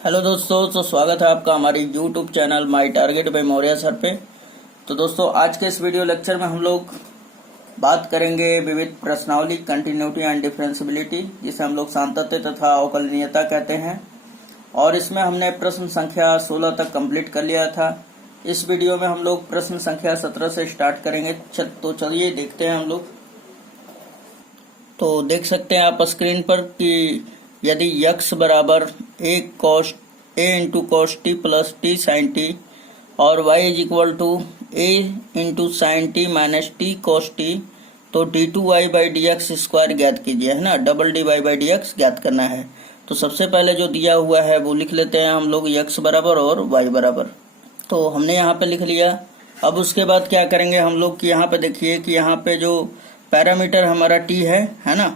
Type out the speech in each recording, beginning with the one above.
Hello दोस्तों, तो स्वागत है आपका हमारी YouTube channel my target by Maurya sir पे। तो दोस्तों, आज के इस वीडियो लेक्चर में हम लोग बात करेंगे विविध प्रश्नावली, कंटिन्यूटी एंड डिफरेंशियबिलिटी, जिसे हम लोग सांतत्य तथा अवकलनीयता कहते हैं। और इसमें हमने प्रश्न संख्या 16 तक कंप्लीट कर लिया था। इस वीडियो में हम लोग प्रश्न संख्या 17 से स्टार्ट करेंगे। तो चलिए देखते हैं हम लोग। तो देख सकते हैं आप स्क्रीन पर कि यदि x बराबर a into cos T plus T sine T और y is equal to a into sine T minus T cos T, तो d2y by D x square ज्ञात कीजिए, है ना। Double dy by D x ज्ञात करना है। तो सबसे पहले जो दिया हुआ है वो लिख लेते हैं हम लोग, x बराबर और y बराबर। तो हमने यहाँ पे लिख लिया। अब उसके बाद क्या करेंगे हम लोग कि यहाँ पे देखिए कि यहाँ पे जो पैरामीटर हमारा t है ना।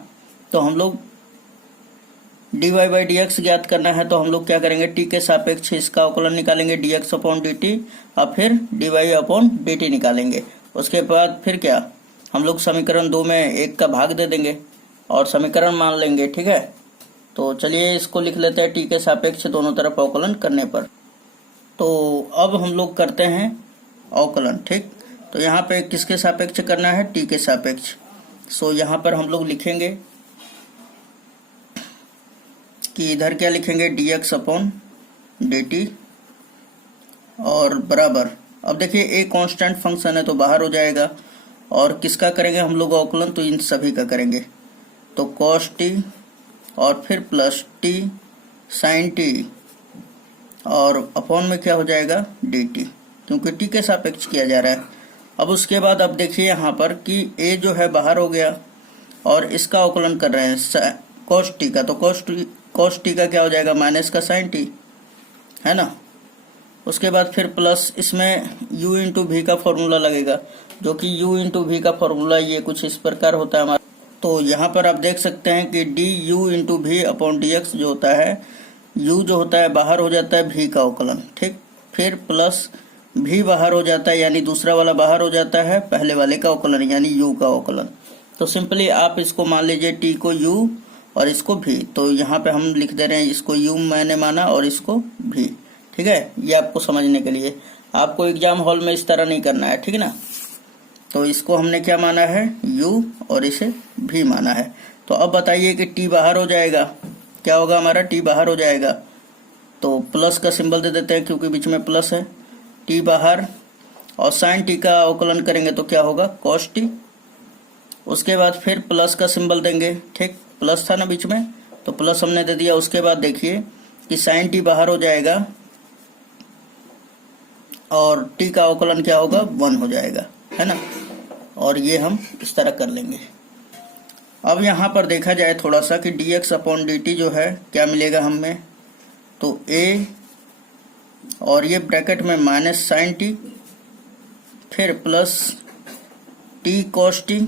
तो हम लोग dy बाई डी एक्स ज्ञात करना है। तो हम लोग क्या करेंगे, t के सापेक्ष इसका अवकलन निकालेंगे, dx अपॉन dt, और फिर dy अपॉन dt निकालेंगे। उसके बाद फिर क्या, हम लोग समीकरण 2 में 1 का भाग दे देंगे और समीकरण मान लेंगे, ठीक है। तो चलिए इसको लिख लेते हैं t के सापेक्ष दोनों तरफ अवकलन करने पर। तो अब हम लोग करते हैं अवकलन, ठीक। तो यहाँ पे किसके सापेक्ष करना है, t के सापेक्ष। सो यहाँ पर हम लोग लिखेंगे कि इधर क्या लिखेंगे, dx अपॉन dt और बराबर। अब देखिए एक कांस्टेंट फंक्शन है तो बाहर हो जाएगा, और किसका करेंगे हम लोग अवकलन, तो इन सभी का करेंगे। तो cos t और फिर प्लस t sin t और अपॉन में क्या हो जाएगा, dt, क्योंकि t के सापेक्ष किया जा रहा है। अब उसके बाद अब देखिए यहाँ पर कि a जो है बाहर हो गया और इसका अवकलन कर रहे हैं cos t का। तो cos t का क्या हो जाएगा, माइनस का sin t, है ना। उसके बाद फिर प्लस इसमें u इंटू वी का फॉर्मूला लगेगा, जो कि u इंटू वी का फॉर्मूला ये कुछ इस प्रकार होता है हमारा। तो यहाँ पर आप देख सकते हैं कि D U into V upon D X जो होता है, u जो होता है बाहर हो जाता है v का अवकलन, ठीक। फिर प्लस v बाहर हो जाता है, यानी दूसरा वाला बाहर हो जाता है पहले वाले का अवकलन, यानी u का अवकलन। तो सिंपली आप इसको मान लीजिए t को u और इसको भी। तो यहाँ पे हम लिख दे रहे हैं, इसको u मैंने माना और इसको भी, ठीक है। ये आपको समझने के लिए, आपको एग्जाम हॉल में इस तरह नहीं करना है, ठीक है ना। तो इसको हमने क्या माना है, u और इसे भी माना है। तो अब बताइए कि t बाहर हो जाएगा, क्या होगा हमारा, t बाहर हो जाएगा। तो प्लस का सिंबल दे देते हैं क्योंकि बीच में प्लस है, t बाहर, और साइन t का अवकलन करेंगे तो क्या होगा, cos t। उसके बाद फिर प्लस का सिंबल देंगे, ठीक, प्लस था ना बीच में, तो प्लस हमने दे दिया। उसके बाद देखिए कि साइन टी बाहर हो जाएगा और टी का अवकलन क्या होगा, 1 हो जाएगा, है ना। और ये हम इस तरह कर लेंगे। अब यहाँ पर देखा जाए थोड़ा सा कि dx अपॉन dt जो है क्या मिलेगा हमें, तो a और ये ब्रैकेट में माइनस साइन टी, फिर प्लस टी कॉस टी,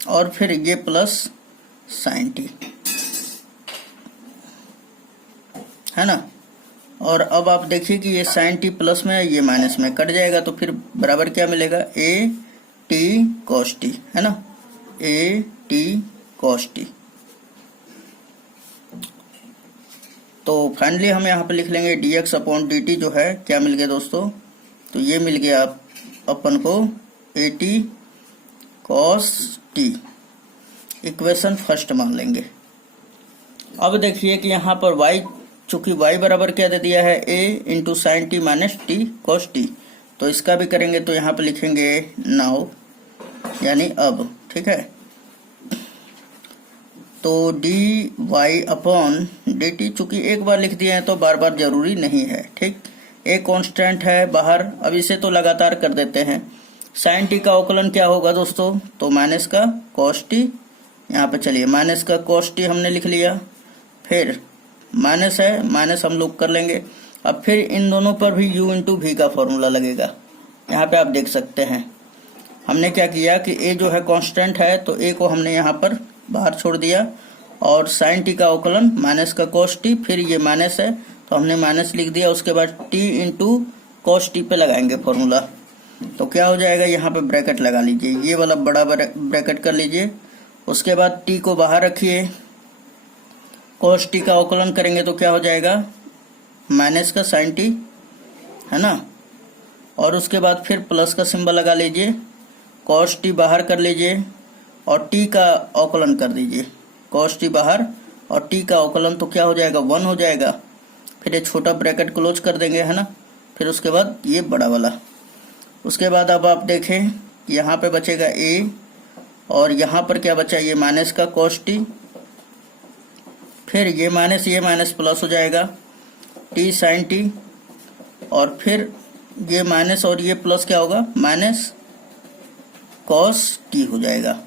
और फिर ये प्लस साइन टी, है ना। और अब आप देखिए कि ये साइन टी प्लस में ये माइनस में कट जाएगा, तो फिर बराबर क्या मिलेगा, ए टी कॉस टी, है ना, ए टी कॉस टी। तो फाइनली हम यहाँ पे लिख लेंगे dx अपॉन dt जो है क्या मिल गया दोस्तों, तो ये मिल गया अपन को A T cos T. Equation first मान लेंगे। अब देखिए कि यहाँ पर y, चूंकि y बराबर क्या दे दिया है, a into sine T minus T cos T, तो इसका भी करेंगे। तो यहाँ पे लिखेंगे नाउ, यानी अब, ठीक है। तो D Y upon D T, चूंकि एक बार लिख दिए हैं तो बार बार जरूरी नहीं है, ठीक। एक कांस्टेंट है बाहर, अब इसे तो लगातार कर देते हैं। साइन टी का अवकलन क्या होगा दोस्तों, तो माइनस का कॉस टी, यहाँ पे चलिए माइनस का कॉस टी हमने लिख लिया, फिर माइनस है, माइनस हम लोग कर लेंगे। अब फिर इन दोनों पर भी u इंटू वी का फॉर्मूला लगेगा। यहाँ पे आप देख सकते हैं हमने क्या किया कि a जो है कांस्टेंट है, तो a को हमने यहाँ पर बाहर छोड़ दिया, और साइन टी का अवकलन माइनस का कॉस टी, फिर ये माइनस है तो हमने माइनस लिख दिया। उसके बाद t इंटू कॉस टी पे लगाएंगे फॉर्मूला, तो क्या हो जाएगा, यहाँ पे ब्रैकेट लगा लीजिए, ये वाला बड़ा ब्रैकेट कर लीजिए। उसके बाद t को बाहर रखिए, cos t का अवकलन करेंगे तो क्या हो जाएगा, माइनस का sin t, है ना। और उसके बाद फिर प्लस का सिंबल लगा लीजिए, cos t बाहर कर लीजिए और t का अवकलन कर दीजिए। cos t बाहर और t का अवकलन तो क्या हो जाएगा, 1 हो जाएगा। फिर ये छोटा ब्रैकेट क्लोज कर देंगे, है ना। फिर उसके बाद ये बड़ा वाला। उसके बाद अब आप देखें यहाँ पे बचेगा a और यहाँ पर क्या बचा, ये माइनस का cos t, फिर ये माइनस प्लस हो जाएगा t sin t, और फिर ये माइनस और ये प्लस क्या होगा, माइनस cos t हो जाएगा।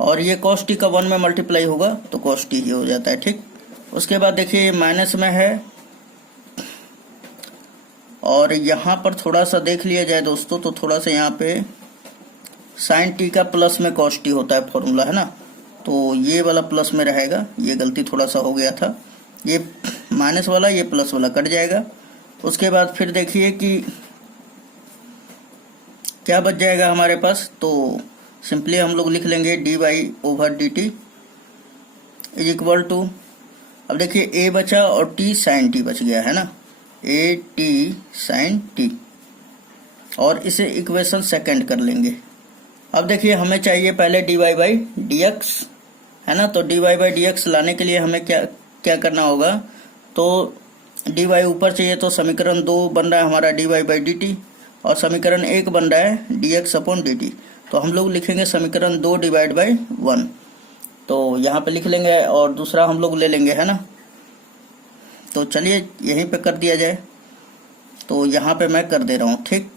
और ये cos t का 1 में मल्टीप्लाई होगा तो cos t ही हो जाता है, ठीक। उसके बाद देखिए ये माइनस में है और यहाँ पर थोड़ा सा देख लिया जाए दोस्तों, तो थोड़ा सा यहाँ पे sin t का प्लस में cos t होता है फॉर्मूला, है ना। तो ये वाला प्लस में रहेगा, ये गलती थोड़ा सा हो गया था, ये माइनस वाला ये प्लस वाला कट जाएगा। उसके बाद फिर देखिए कि क्या बच जाएगा हमारे पास, तो सिंपली हम लोग लिख लेंगे dy/dt इज इक्वल टू, अब देखिए a बचा और t sin t बच गया, है ना, a t sin t, और इसे इक्वेशन सेकंड कर लेंगे। अब देखिए हमें चाहिए पहले dy/dx, है ना। तो dy/dx लाने के लिए हमें क्या क्या करना होगा, तो dy ऊपर चाहिए तो समीकरण 2 बन रहा है हमारा dy/dt और समीकरण 1 बन रहा है dx/dt। तो हम लोग लिखेंगे समीकरण 2 डिवाइड बाई 1, तो यहाँ पे लिख लेंगे और दूसरा हम लोग ले लेंगे, है ना। तो चलिए यहीं पे कर दिया जाए, तो यहाँ पे मैं कर दे रहा हूँ, ठीक।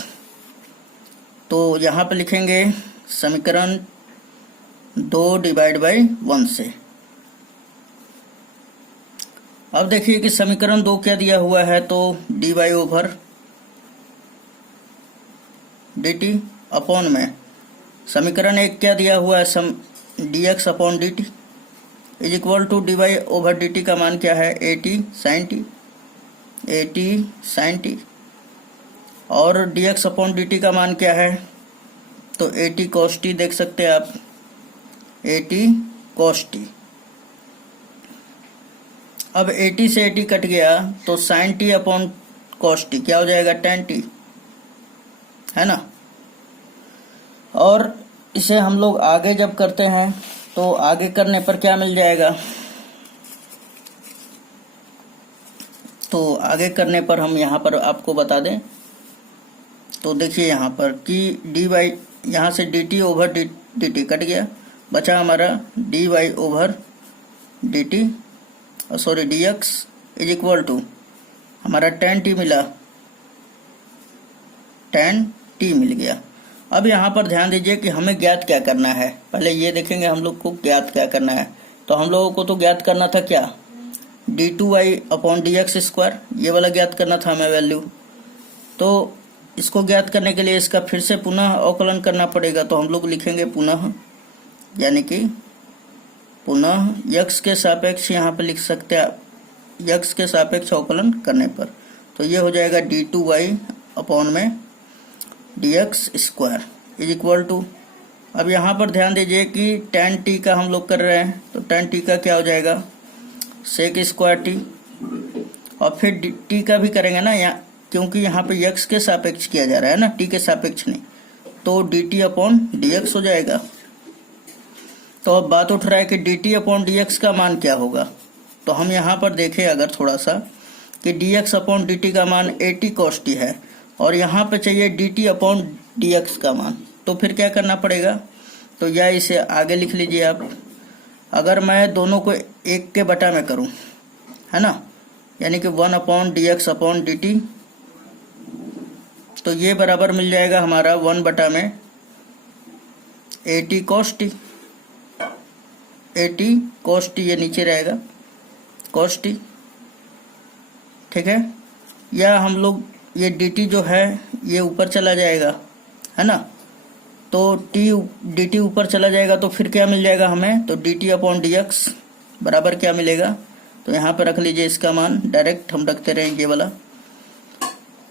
तो यहाँ पे लिखेंगे समीकरण 2 डिवाइड बाई 1 से। अब देखिए कि समीकरण 2 क्या दिया हुआ है, तो dy/dt अपॉन में समीकरण 1 क्या दिया हुआ है, dx/dt is equal to dy/dt का मान क्या है, at sin t, और dx/dt का मान क्या है, तो at cos t देख सकते हैं आप, at cos t। अब at से at कट गया तो sin t upon cos t क्या हो जाएगा, tan t, है ना। और इसे हम लोग आगे जब करते हैं तो आगे करने पर क्या मिल जाएगा, तो आगे करने पर हम यहाँ पर आपको बता दें, तो देखिए यहाँ पर कि dy यहाँ से dt/dt कट गया, बचा हमारा dy/dt sorry dx is equal to हमारा tan t मिला, tan t मिल गया। अब यहाँ पर ध्यान दीजिए कि हमें ज्ञात क्या करना है, पहले ये देखेंगे हम लोग को ज्ञात क्या करना है। तो हम लोगों को तो ज्ञात करना था क्या, d2y/dx², ये वाला ज्ञात करना था हमें वैल्यू। तो इसको ज्ञात करने के लिए इसका फिर से पुनः अवकलन करना पड़ेगा, तो हम लोग लिखेंगे पुनः, यानी कि पुनः x के सापेक्ष यहाँ पे लिख सकते हैं, x के सापेक्ष अवकलन करने पर तो ये हो जाएगा d2y/dx² इज इक्वल टू, अब यहाँ पर ध्यान दीजिए कि tan t का हम लोग कर रहे हैं, तो tan t का क्या हो जाएगा, sec² t, और फिर t का भी करेंगे ना, यहाँ क्योंकि यहाँ पे x के सापेक्ष किया जा रहा है ना, t के सापेक्ष नहीं, तो dt/dx हो जाएगा। तो अब बात उठ रहा है कि dt/dx का मान क्या होगा, तो हम यहाँ पर देखें अगर थोड़ा सा कि dx/dt का मान at cos t है और यहाँ पे चाहिए dt/dx का मान, तो फिर क्या करना पड़ेगा, तो या इसे आगे लिख लीजिए आप। अगर मैं दोनों को 1 के बटा में करूँ, है ना, यानी कि 1/dx/dt, तो ये बराबर मिल जाएगा हमारा 1 बटा में at cos t, ये नीचे रहेगा cos t, ठीक है। या हम लोग ये dt जो है ये ऊपर चला जाएगा, है ना, तो dt ऊपर चला जाएगा तो फिर क्या मिल जाएगा हमें, तो dt/dx बराबर क्या मिलेगा, तो यहाँ पर रख लीजिए इसका मान, डायरेक्ट हम रखते रहें ये वाला,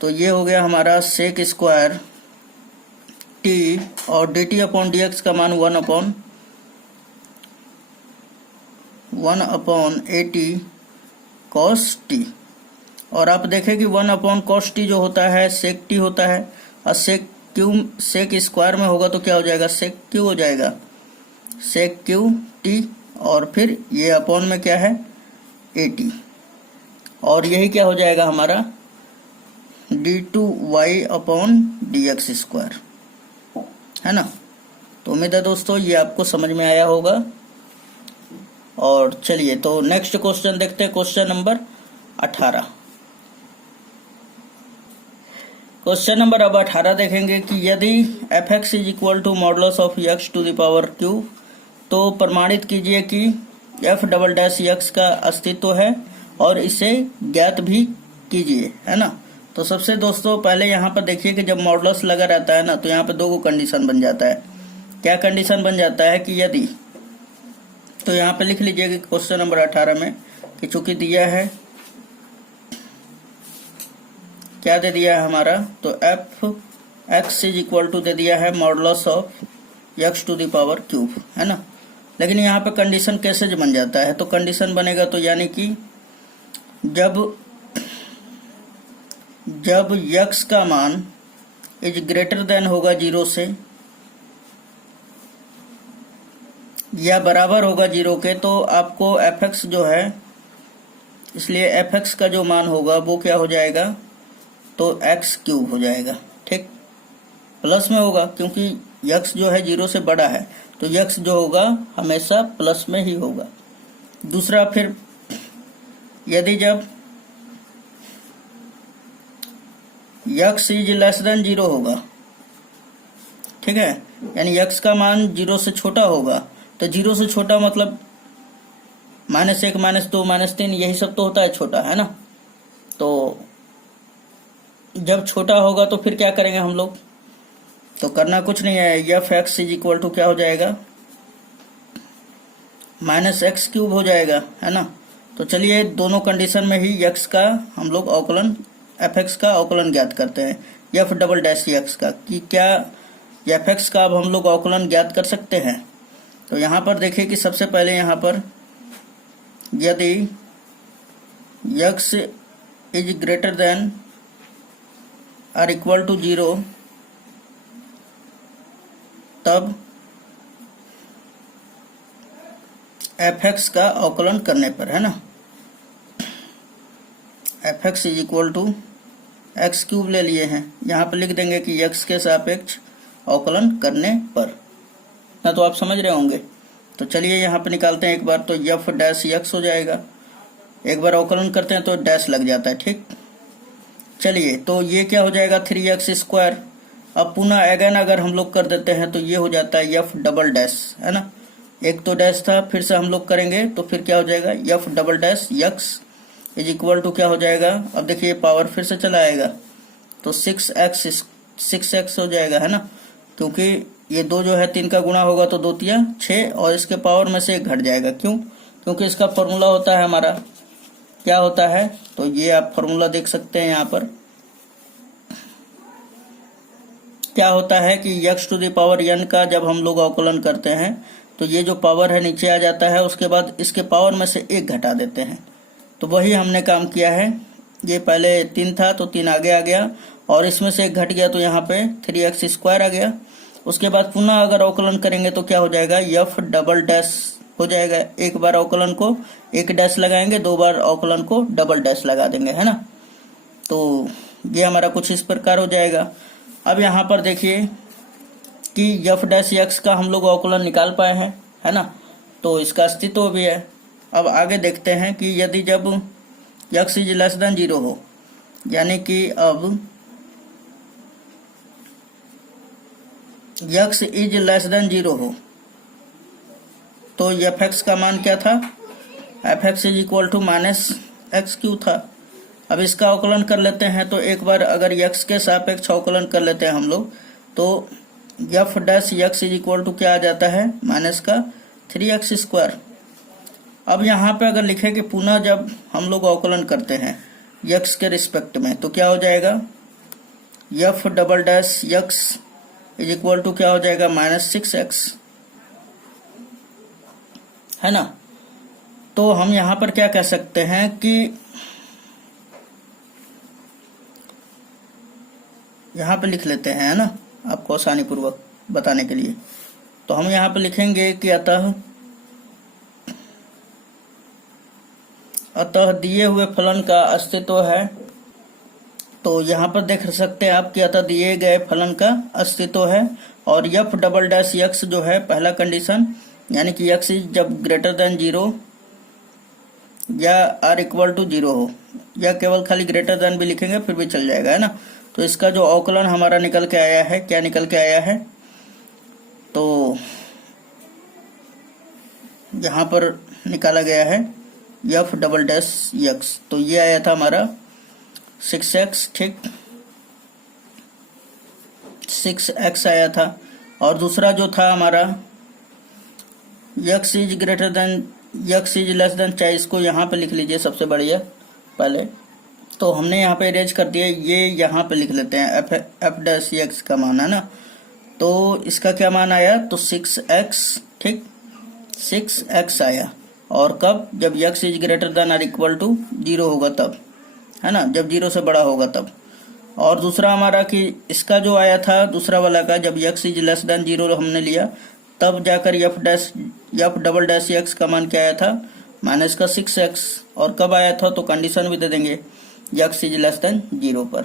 तो ये हो गया हमारा sec² t और dt/dx का मान 1/at कॉस टी। और आप देखें कि 1/cos टी जो होता है सेक टी होता है, और सेक स्क्वायर में होगा तो क्या हो जाएगा, सेक क्यू हो जाएगा, सेक क्यू टी। और फिर ये अपॉन में क्या है, ए टी। और यही क्या हो जाएगा हमारा d2y/dx², है ना। तो उम्मीद है दोस्तों ये आपको समझ में आया होगा। और चलिए तो नेक्स्ट क्वेश्चन देखते हैं, क्वेश्चन नंबर 18। क्वेश्चन नंबर अब 18 देखेंगे कि यदि f(x) = मॉडुलस ऑफ x⁵, तो प्रमाणित कीजिए कि f"x का अस्तित्व है और इसे ज्ञात भी कीजिए, है ना। तो सबसे दोस्तों पहले यहाँ पर देखिए कि जब मॉडुलस लगा रहता है ना, तो यहाँ पे दो कंडीशन बन जाता है। क्या कंडीशन बन जाता है कि यदि, तो यहाँ पे लिख लीजिए कि क्वेश्चन नंबर 18 में कि चूंकि दिया है, क्या दे दिया है हमारा, तो f(x) = दे दिया है मॉडुलस ऑफ x⁵, है ना। लेकिन यहाँ पे कंडीशन कैसे बन जाता है, तो कंडीशन बनेगा तो यानी कि जब x का मान > होगा 0 से या बराबर होगा 0 के, तो आपको f(x) जो है, इसलिए f(x) का जो मान होगा वो क्या हो जाएगा, तो x³ हो जाएगा, ठीक। प्लस में होगा क्योंकि x जो है 0 से बड़ा है, तो x जो होगा हमेशा प्लस में ही होगा। दूसरा, फिर यदि जब x < 0 होगा, ठीक है, यानी x का मान 0 से छोटा होगा, तो 0 से छोटा मतलब -1, -2, -3 यही सब तो होता है छोटा, है ना। तो जब छोटा होगा तो फिर क्या करेंगे हम लोग, तो करना कुछ नहीं है, f(x) = क्या हो जाएगा, -x³ हो जाएगा, है ना। तो चलिए दोनों कंडीशन में ही x का हम लोग अवकलन, f(x) का अवकलन ज्ञात करते हैं, f"x) का, कि क्या f(x) का अब हम लोग अवकलन ज्ञात कर सकते हैं। तो यहाँ पर देखिए कि सबसे पहले यहाँ पर यदि x > or = 0, तब f(x) का अवकलन करने पर, है ना, f(x) = x³ ले लिए हैं, यहाँ पर लिख देंगे कि x के सापेक्ष अवकलन करने पर, ना, तो आप समझ रहे होंगे। तो चलिए यहाँ पे निकालते हैं एक बार, तो f'(x) हो जाएगा, एक बार अवकलन करते हैं तो डैश लग जाता है, ठीक। चलिए तो ये क्या हो जाएगा, 3x²। अब पुनः अगेन अगर हम लोग कर देते हैं तो ये हो जाता है f', है ना। एक तो डैश था, फिर से हम लोग करेंगे तो फिर क्या हो जाएगा, f'(x) = क्या हो जाएगा, अब देखिए पावर फिर से चला आएगा, तो 6x हो जाएगा, है ना, क्योंकि ये 2 जो है 3 का गुणा होगा तो 2 × 6, और इसके पावर में से 1 घट जाएगा, क्यों, क्योंकि इसका फॉर्मूला होता है हमारा, क्या होता है, तो ये आप फॉर्मूला देख सकते हैं यहाँ पर, क्या होता है कि x⁴n का जब हम लोग अवकलन करते हैं तो ये जो पावर है नीचे आ जाता है, उसके बाद इसके पावर में से 1 घटा देते हैं, तो वही हमने काम किया है। ये पहले 3 था तो 3 आगे आ गया, और इसमें से 1 घट गया तो यहाँ पे 3x² आ गया। उसके बाद पुनः अगर अवकलन करेंगे तो क्या हो जाएगा, f" हो जाएगा, एक बार अवकलन को 1 डैश लगाएंगे, 2 बार अवकलन को डबल डैश लगा देंगे, है ना। तो ये हमारा कुछ इस प्रकार हो जाएगा। अब यहाँ पर देखिए कि f'(x) का हम लोग अवकलन निकाल पाए हैं, है ना, तो इसका अस्तित्व भी है। अब आगे देखते हैं कि यदि जब x < 0 हो, यानी कि अब x < 0 हो, तो f(x) का मान क्या था, f(x) = -x³ था। अब इसका अवकलन कर लेते हैं, तो एक बार अगर x के सापेक्ष अवकलन कर लेते हैं हम लोग, तो f'(x) = क्या आ जाता है, -3x²। अब यहाँ पे अगर लिखें कि पुनः जब हम लोग अवकलन करते हैं x के रिस्पेक्ट में, तो क्या हो जाएगा, f'(x) = क्या हो जाएगा, -6x, है ना। तो हम यहाँ पर क्या कह सकते हैं कि यहाँ पे लिख लेते हैं, है ना, आपको आसानी पूर्वक बताने के लिए। तो हम यहाँ पे लिखेंगे कि अतः दिए हुए फलन का अस्तित्व है। तो यहाँ पर देख सकते हैं आप कि अतः दिए गए फलन का अस्तित्व है, और एफ डबल डैश एक्स जो है पहला कंडीशन, यानी कि एक्स जब ग्रेटर देन 0 या आर इक्वल टू 0 हो, या केवल खाली ग्रेटर देन भी लिखेंगे फिर भी चल जाएगा, है ना। तो इसका जो अवकलन हमारा निकल के आया है, क्या निकल के आया है, तो यहाँ पर निकाला गया है एफ डबल डैश एक्स। तो ये आया था हमारा 6x, ठीक, 6x आया था। और दूसरा जो था हमारा x is greater then x is less than, चाहे इसको यहाँ पे लिख लीजिए सबसे बढ़िया पहले। तो हमने यहाँ पे इरेज कर दिया, ये यहाँ पे लिख लेते हैं एफ डैश एक्स का मान, है ना। तो इसका क्या मान आया, तो 6x, ठीक, 6x आया। और कब, जब x is greater than or equal to 0 होगा तब, है ना, जब 0 से बड़ा होगा तब। और दूसरा हमारा कि इसका जो आया था दूसरा वाला का, जब x इज लेस देन 0 हमने लिया, तब जाकर एफ डबल डैश एक्स का मान क्या आया था, माइनस का 6x। और कब आया था, तो कंडीशन भी दे देंगे x इज लेस देन 0 पर।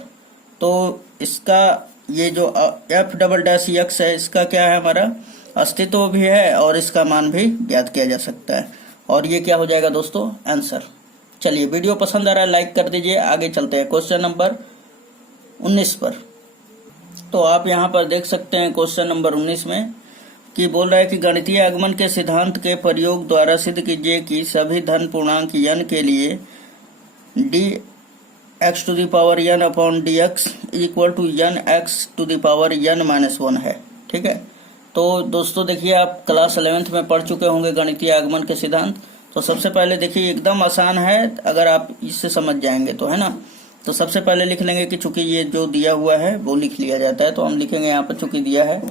तो इसका ये जो एफ डबल डैश एक्स है, इसका क्या है, हमारा अस्तित्व भी है और इसका मान भी ज्ञात किया जा सकता है। और ये क्या हो जाएगा दोस्तों, आंसर। चलिए, वीडियो पसंद आ रहा है लाइक कर दीजिए। आगे चलते हैं क्वेश्चन नंबर 19 पर। तो आप यहाँ पर देख सकते हैं क्वेश्चन नंबर 19 में कि बोल रहा है कि गणितीय आगमन के सिद्धांत के प्रयोग द्वारा सिद्ध कीजिए कि सभी धन पूर्णांक n के लिए dx to the power n अपॉन dx is equal to nx to the power n minus 1 है, ठीक है। तो दोस्तों देखिए, आप क्लास 11th में पढ़ चुके होंगे गणितीय आगमन के सिद्धांत। तो सबसे पहले देखिए, एकदम आसान है अगर आप इससे समझ जाएंगे तो, है ना। तो सबसे पहले लिख लेंगे कि चूंकि ये जो दिया हुआ है वो लिख लिया जाता है, तो हम लिखेंगे यहाँ पर चूंकि दिया है,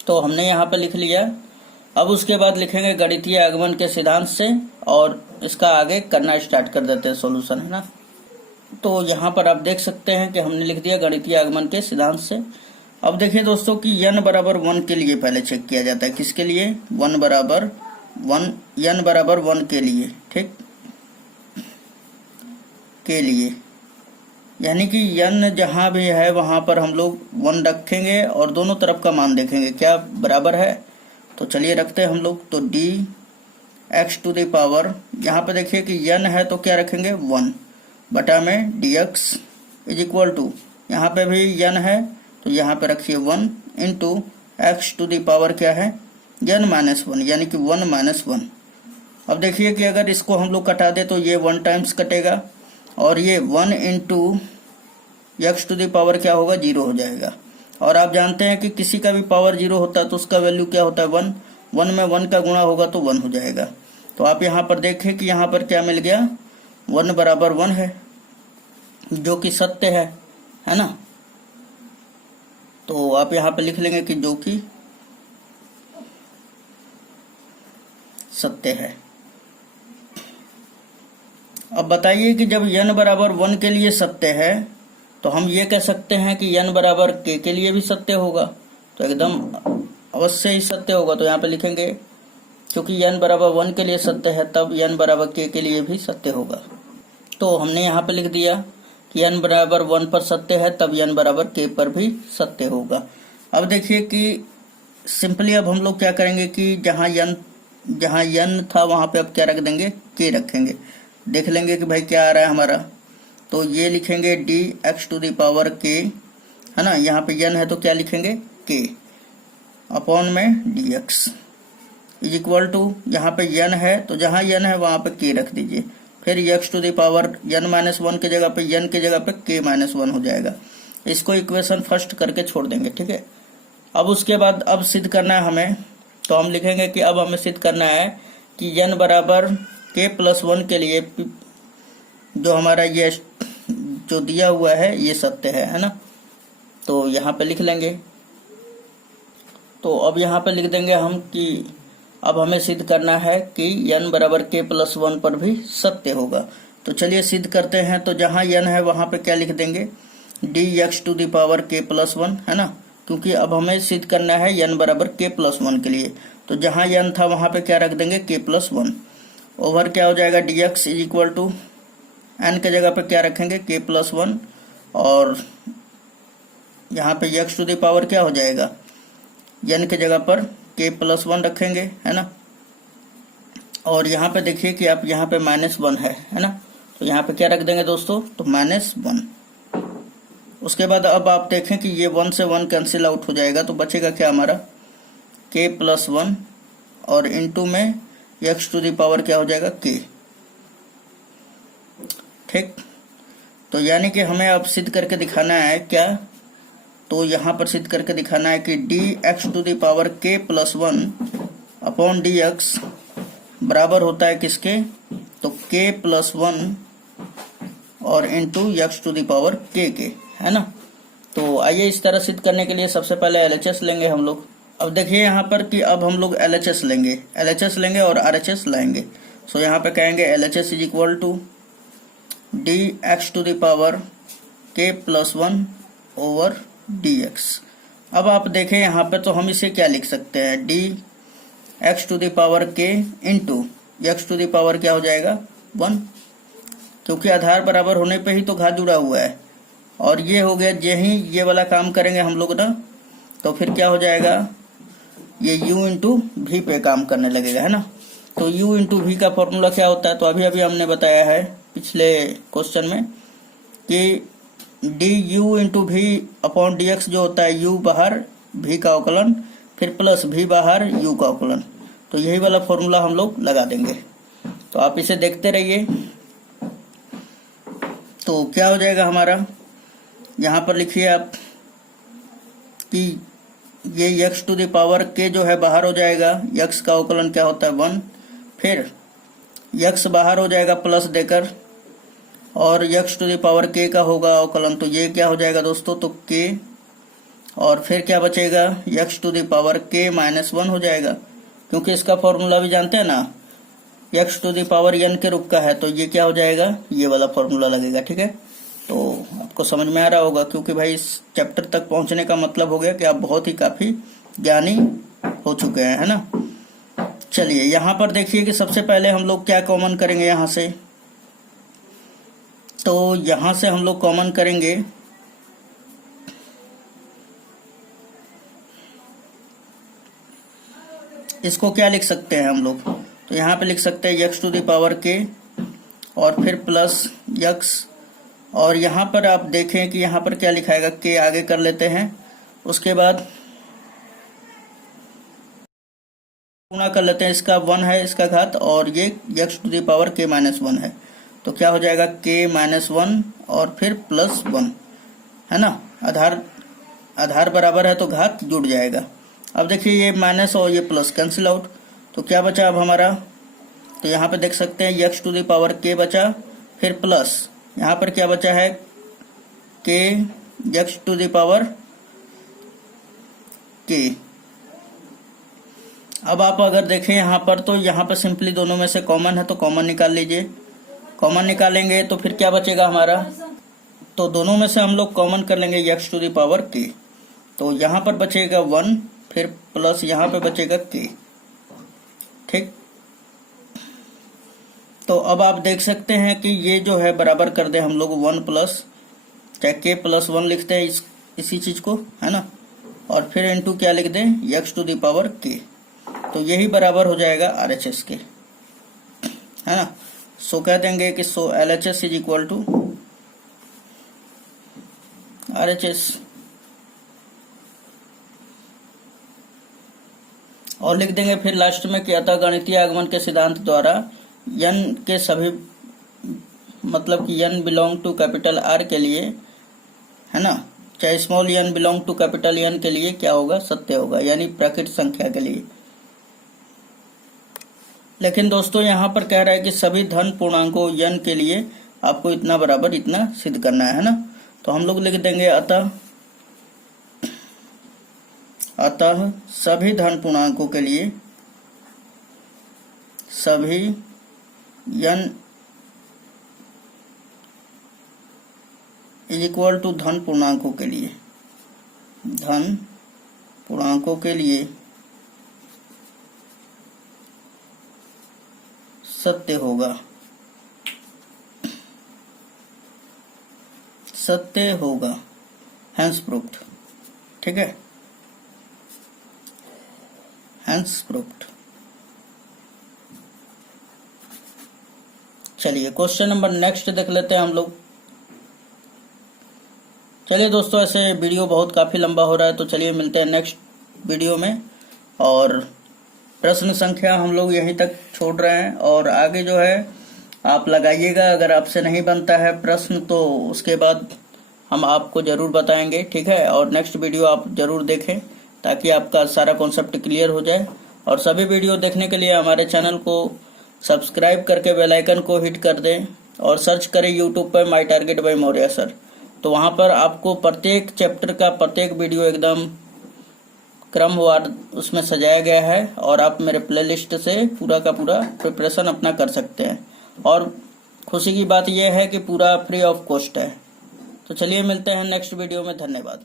तो हमने यहाँ पर लिख लिया। अब उसके बाद लिखेंगे गणितीय आगमन के सिद्धांत से, और इसका आगे करना स्टार्ट कर देते हैं सॉल्यूशन, है ना। तो यहाँ पर आप देख सकते हैं कि हमने लिख दिया गणितीय आगमन के सिद्धांत से। अब देखिए दोस्तों कि n बराबर 1 के लिए पहले चेक किया जाता है, किसके लिए, n बराबर 1 के लिए, ठीक, के लिए, यानी कि n जहां भी है वहां पर हम लोग 1 रखेंगे और दोनों तरफ का मान देखेंगे क्या बराबर है। तो चलिए रखते हैं हम लोग। तो dx टू द पावर, यहाँ पे देखिए कि n है तो क्या रखेंगे 1 बटा में dx इज इक्वल टू, यहाँ पे भी n है तो यहाँ पे रखिए 1 into X to the power क्या है n माइनस 1, यानी कि 1 माइनस 1। अब देखिए कि अगर इसको हम लोग कटा दे तो ये 1 टाइम्स कटेगा, और ये 1 into X to the power क्या होगा, 0 हो जाएगा। और आप जानते हैं कि किसी का भी पावर 0 होता है तो उसका वैल्यू क्या होता है 1, 1 में 1 का गुणा होगा तो 1 हो जाएगा। तो आप यहाँ पर देखें कि यहाँ पर क्या मिल गया, 1 बराबर 1 है, जो कि सत्य है ना। तो आप यहाँ पे लिख लेंगे कि जो कि सत्य है। अब बताइए कि जब n बराबर 1 के लिए सत्य है तो हम ये कह सकते हैं कि n बराबर k के लिए भी सत्य होगा, तो एकदम अवश्य ही सत्य होगा। तो यहाँ पे लिखेंगे क्योंकि n बराबर 1 के लिए सत्य है तब n बराबर k के लिए भी सत्य होगा। तो हमने यहाँ पे लिख दिया कि n बराबर 1 पर सत्य है तब n बराबर k पर भी सत्य होगा। अब देखिए कि सिंपली अब हम लोग क्या करेंगे कि जहाँ n था वहाँ पे अब क्या रख देंगे, k रखेंगे। देख लेंगे कि भाई क्या आ रहा है हमारा, तो ये लिखेंगे dx to the power k, है ना। यहाँ पे n है तो क्या लिखेंगे k अपॉन में dx इज इक्वल टू, यहाँ पे n है तो जहाँ n है वहाँ पे k रख दीजिए। फिर x to the power n minus 1 की जगह पे n की जगह पे k माइनस 1 हो जाएगा। इसको इक्वेशन फर्स्ट करके छोड़ देंगे, ठीक है। अब उसके बाद अब सिद्ध करना है हमें, तो हम लिखेंगे कि अब हमें सिद्ध करना है कि n बराबर k प्लस 1 के लिए जो हमारा ये जो दिया हुआ है ये सत्य है ना। तो यहाँ पे लिख लेंगे। तो अब यहाँ पे लिख देंगे हम कि अब हमें सिद्ध करना है कि n बराबर k+1 पर भी सत्य होगा। तो चलिए सिद्ध करते हैं। तो जहां n है वहां पे क्या लिख देंगे, dx⁻k+1, है ना, क्योंकि अब हमें सिद्ध करना है n बराबर k+1 के लिए। तो जहां n था वहां पे क्या रख देंगे, k+1 ओवर क्या हो जाएगा, dx = n के जगह पे क्या रखेंगे, k+1, और यहाँ पे x⁻ क्या हो जाएगा, n के जगह पर k+1 रखेंगे, है ना। और यहाँ पे देखिए कि आप यहाँ पे -1 है ना, तो यहाँ पे क्या रख देंगे दोस्तों, तो -1। उसके बाद अब आप देखें कि ये 1 से 1 कैंसिल आउट हो जाएगा, तो बचेगा क्या हमारा, k+1 और इनटू में x⁻ क्या हो जाएगा, k। ठीक, तो यानी कि हमें अब सिद्ध करके दिखाना है क्या, तो यहाँ पर सिद्ध करके दिखाना है कि dx⁻k+1 अपॉन dx बराबर होता है किसके, तो k+1 और इंटू x⁻k के, है ना। तो आइए इस तरह सिद्ध करने के लिए सबसे पहले LHS लेंगे हम लोग। अब देखिए यहाँ पर कि अब हम लोग LHS लेंगे और RHS लाएंगे। सो यहाँ पे कहेंगे LHS = dx⁻k+1 ओवर dx। अब आप देखें यहाँ पे, तो हम इसे क्या लिख सकते हैं, dx⁻k इंटू x⁻ क्या हो जाएगा, 1, क्योंकि आधार बराबर होने पे ही तो घात जुड़ा हुआ है। और ये हो गया, यही ये वाला काम करेंगे हम लोग ना, तो फिर क्या हो जाएगा, ये u इंटू भी पे काम करने लगेगा, है ना। तो u इंटू भी का फॉर्मूला क्या होता है, तो अभी अभी हमने बताया है पिछले क्वेश्चन में कि du इंटू भी अपॉन dx जो होता है u बाहर v का अवकलन, फिर प्लस v बाहर u का अवकलन। तो यही वाला फॉर्मूला हम लोग लगा देंगे। तो आप इसे देखते रहिए। तो क्या हो जाएगा हमारा, यहाँ पर लिखिए आप कि ये x⁻k जो है बाहर हो जाएगा, x का अवकलन क्या होता है, 1, फिर x बाहर हो जाएगा प्लस देकर, और x⁻k का होगा अवकलन, तो ये क्या हो जाएगा दोस्तों, तो k, और फिर क्या बचेगा, x⁻k-1 हो जाएगा, क्योंकि इसका फॉर्मूला भी जानते हैं ना, x⁻n के रूप का है, तो ये क्या हो जाएगा, ये वाला फॉर्मूला लगेगा। ठीक है, तो आपको समझ में आ रहा होगा, क्योंकि भाई इस चैप्टर तक पहुंचने का मतलब हो गया कि आप बहुत ही काफी ज्ञानी हो चुके हैं, है ना। चलिए यहाँ पर देखिए कि सबसे पहले हम लोग क्या कॉमन करेंगे यहाँ से, तो यहाँ से हम लोग कॉमन करेंगे इसको, क्या लिख सकते हैं हम लोग, तो यहाँ पे लिख सकते हैं x⁻k और फिर प्लस x, और यहाँ पर आप देखें कि यहाँ पर क्या लिखाएगा, k आगे कर लेते हैं, उसके बाद गुणा कर लेते हैं, इसका 1 है इसका घात, और ये x⁻k-1 है, तो क्या हो जाएगा, k-1 और फिर +1, है ना। आधार बराबर है तो घात जुड़ जाएगा। अब देखिए ये माइनस और ये प्लस कैंसिल आउट, तो क्या बचा अब हमारा, तो यहाँ पे देख सकते हैं x⁻k बचा, फिर प्लस यहाँ पर क्या बचा है, k x⁻k। अब आप अगर देखें यहाँ पर, तो यहाँ पर सिंपली दोनों में से कॉमन है, तो कॉमन निकाल लीजिए। कॉमन निकालेंगे तो फिर क्या बचेगा हमारा, तो दोनों में से हम लोग कॉमन कर लेंगे x⁻k, तो यहाँ पर बचेगा 1, फिर प्लस यहाँ पे बचेगा k। ठीक, तो अब आप देख सकते हैं कि ये जो है बराबर कर दे हम लोग 1 प्लस, चाहे k+1 लिखते हैं इसी चीज को, है ना, और फिर इनटू क्या लिख दें, x⁻k, तो यही बराबर हो जाएगा RHS के, है ना। सो कह देंगे कि सो LHS = RHS, और लिख देंगे फिर लास्ट में कि अतः गणितीय आगमन के सिद्धांत द्वारा n के सभी, मतलब कि n belong to capital R के लिए, है ना, चाहे small n belong to capital N के लिए क्या होगा, सत्य होगा, यानी प्राकृत संख्या के लिए। लेकिन दोस्तों यहाँ पर कह रहा है कि सभी धन पूर्णांकों n के लिए आपको इतना बराबर इतना सिद्ध करना है ना। तो हम लोग लिख देंगे अतः सभी धन पूर्णांकों के लिए सभी n इज इक्वल टू धन पूर्णांकों के लिए, धन पूर्णांकों के लिए सत्य होगा, सत्य होगा, हैंस प्रूफ्ड। ठीक है, हैंस प्रूफ्ड। चलिए क्वेश्चन नंबर नेक्स्ट देख लेते हैं हम लोग। चलिए दोस्तों, ऐसे वीडियो बहुत काफी लंबा हो रहा है, तो चलिए मिलते हैं नेक्स्ट वीडियो में। और प्रश्न संख्या हम लोग यहीं तक छोड़ रहे हैं, और आगे जो है आप लगाइएगा। अगर आपसे नहीं बनता है प्रश्न तो उसके बाद हम आपको जरूर बताएंगे। ठीक है, और नेक्स्ट वीडियो आप जरूर देखें ताकि आपका सारा कॉन्सेप्ट क्लियर हो जाए। और सभी वीडियो देखने के लिए हमारे चैनल को सब्सक्राइब करके बेल आइकन को हिट कर दें, और सर्च करें यूट्यूब पर my target by Maurya sir. तो वहां पर आपको प्रत्येक चैप्टर का प्रत्येक वीडियो एकदम क्रमवार उसमें सजाया गया है, और आप मेरे प्लेलिस्ट से पूरा का पूरा प्रिपरेशन अपना कर सकते हैं। और खुशी की बात यह है कि पूरा फ्री ऑफ कॉस्ट है। तो चलिए मिलते हैं नेक्स्ट वीडियो में। धन्यवाद।